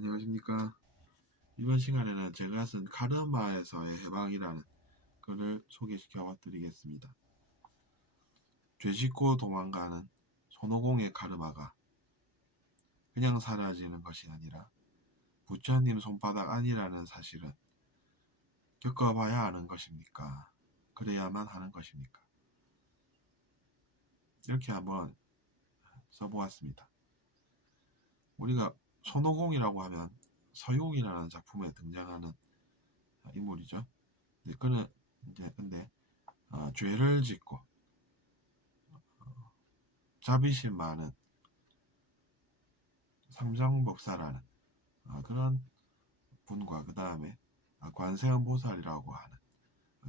안녕하십니까. 이번 시간에는 제가 쓴 카르마에서의 해방이라는 글을 소개시켜 드리겠습니다. 죄 짓고 도망가는 손오공의 카르마가 그냥 사라지는 것이 아니라 부처님 손바닥 안이라는 사실은 겪어봐야 하는 것입니까? 그래야만 하는 것입니까? 이렇게 한번 써보았습니다. 우리가 손오공이라고 하면 서용이라는 작품에 등장하는 인물이죠. 그는 이제 근데 죄를 짓고 자비심 많은 삼정법사라는 그런 분과 그 다음에 관세음보살이라고 하는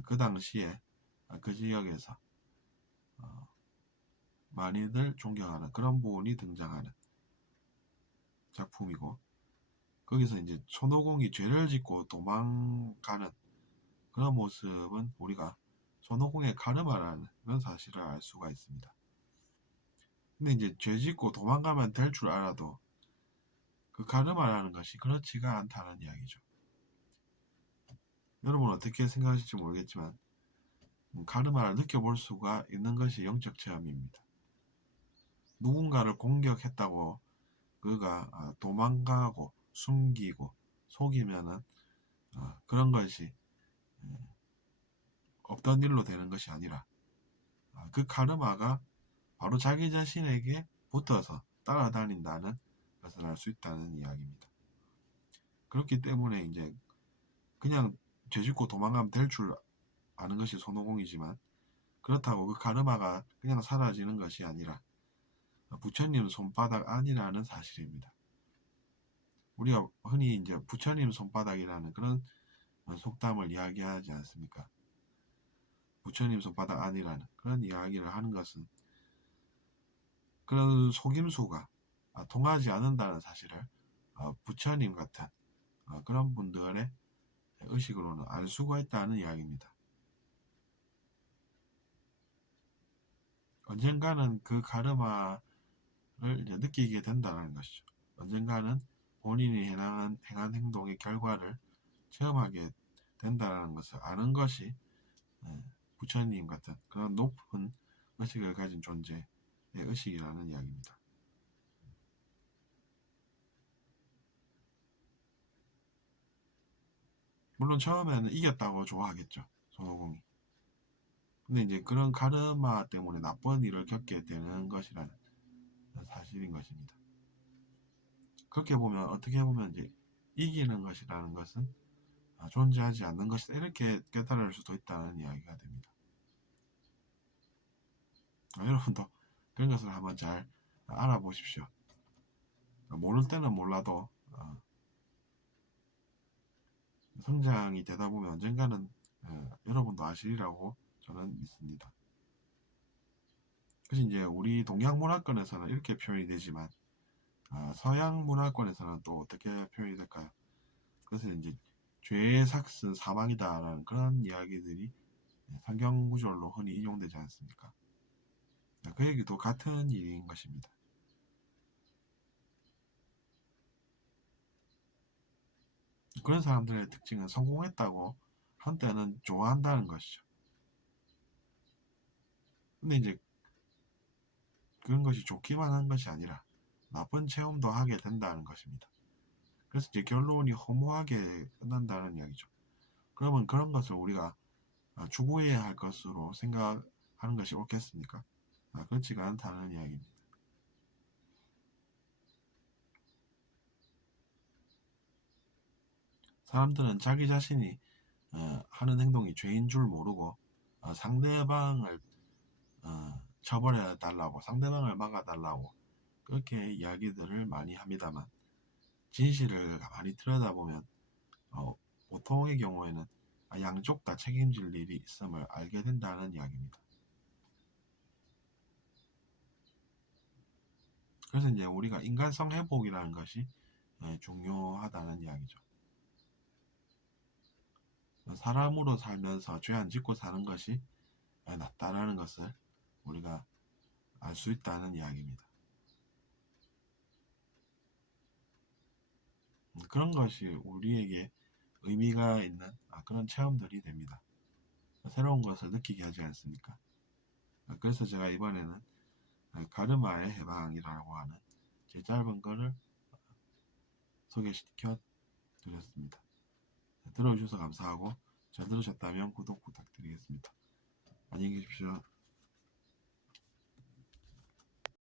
그 당시에 그 지역에서 많이들 존경하는 그런 분이 등장하는 작품이고, 거기서 이제 손오공이 죄를 짓고 도망가는 그런 모습은 우리가 손오공의 카르마라는 그런 사실을 알 수가 있습니다. 근데 이제 죄 짓고 도망가면 될 줄 알아도 그 카르마라는 것이 그렇지가 않다는 이야기죠. 여러분 어떻게 생각하실지 모르겠지만 카르마를 느껴볼 수가 있는 것이 영적 체험입니다. 누군가를 공격했다고 그가 도망가고 숨기고 속이면은 그런 것이 없던 일로 되는 것이 아니라 그 카르마가 바로 자기 자신에게 붙어서 따라다닌다는 것을 알 수 있다는 이야기입니다. 그렇기 때문에 이제 그냥 죄짓고 도망가면 될 줄 아는 것이 손오공이지만, 그렇다고 그 카르마가 그냥 사라지는 것이 아니라 부처님 손바닥 안이라는 사실입니다. 우리가 흔히 이제 부처님 손바닥이라는 그런 속담을 이야기하지 않습니까? 부처님 손바닥 안이라는 그런 이야기를 하는 것은 그런 속임수가 통하지 않는다는 사실을 부처님 같은 그런 분들의 의식으로는 알 수가 있다는 이야기입니다. 언젠가는 그 카르마를 이제 느끼게 된다는 것이죠. 언젠가는 본인이 행한 행동의 결과를 체험하게 된다는 것을 아는 것이 부처님 같은 그런 높은 의식을 가진 존재의 의식이라는 이야기입니다. 물론 처음에는 이겼다고 좋아하겠죠, 손오공이. 근데 이제 그런 카르마 때문에 나쁜 일을 겪게 되는 것이라는 사실인 것입니다. 그렇게 보면 어떻게 보면 이제 이기는 것이라는 것은 존재하지 않는 것이다, 이렇게 깨달을 수도 있다는 이야기가 됩니다. 여러분도 그런 것을 한번 잘 알아보십시오. 모를 때는 몰라도 성장이 되다 보면 언젠가는 여러분도 아시리라고 저는 믿습니다. 그래서 이제 우리 동양 문화권에서는 이렇게 표현이 되지만 서양 문화권에서는 또 어떻게 표현이 될까요? 그래서 이제 죄의 삭은 사망이다라는 그런 이야기들이 성경 구절로 흔히 인용되지 않습니까? 그 얘기도 같은 일인 것입니다. 그런 사람들의 특징은 성공했다고 한때는 좋아한다는 것이죠. 근데 이제 그런 것이 좋기만 한 것이 아니라 나쁜 체험도 하게 된다는 것입니다. 그래서 이제 결론이 허무하게 끝난다는 이야기죠. 그러면 그런 것을 우리가 추구해야 할 것으로 생각하는 것이 옳겠습니까? 그렇지가 않다는 이야기입니다. 사람들은 자기 자신이 하는 행동이 죄인 줄 모르고 상대방을 처벌해 달라고, 상대방을 막아 달라고 그렇게 이야기들을 많이 합니다만, 진실을 가만히 들여다보면 보통의 경우에는 양쪽 다 책임질 일이 있음을 알게 된다는 이야기입니다. 그래서 이제 우리가 인간성 회복이라는 것이 중요하다는 이야기죠. 사람으로 살면서 죄 안 짓고 사는 것이 낫다라는 것을 우리가 알 수 있다는 이야기입니다. 그런 것이 우리에게 의미가 있는 그런 체험들이 됩니다. 새로운 것을 느끼게 하지 않습니까? 그래서 제가 이번에는 가르마의 해방이라고 하는 제 짧은 거를 소개시켜 드렸습니다. 들어주셔서 감사하고 잘 들으셨다면 구독 부탁드리겠습니다. 안녕히 계십시오.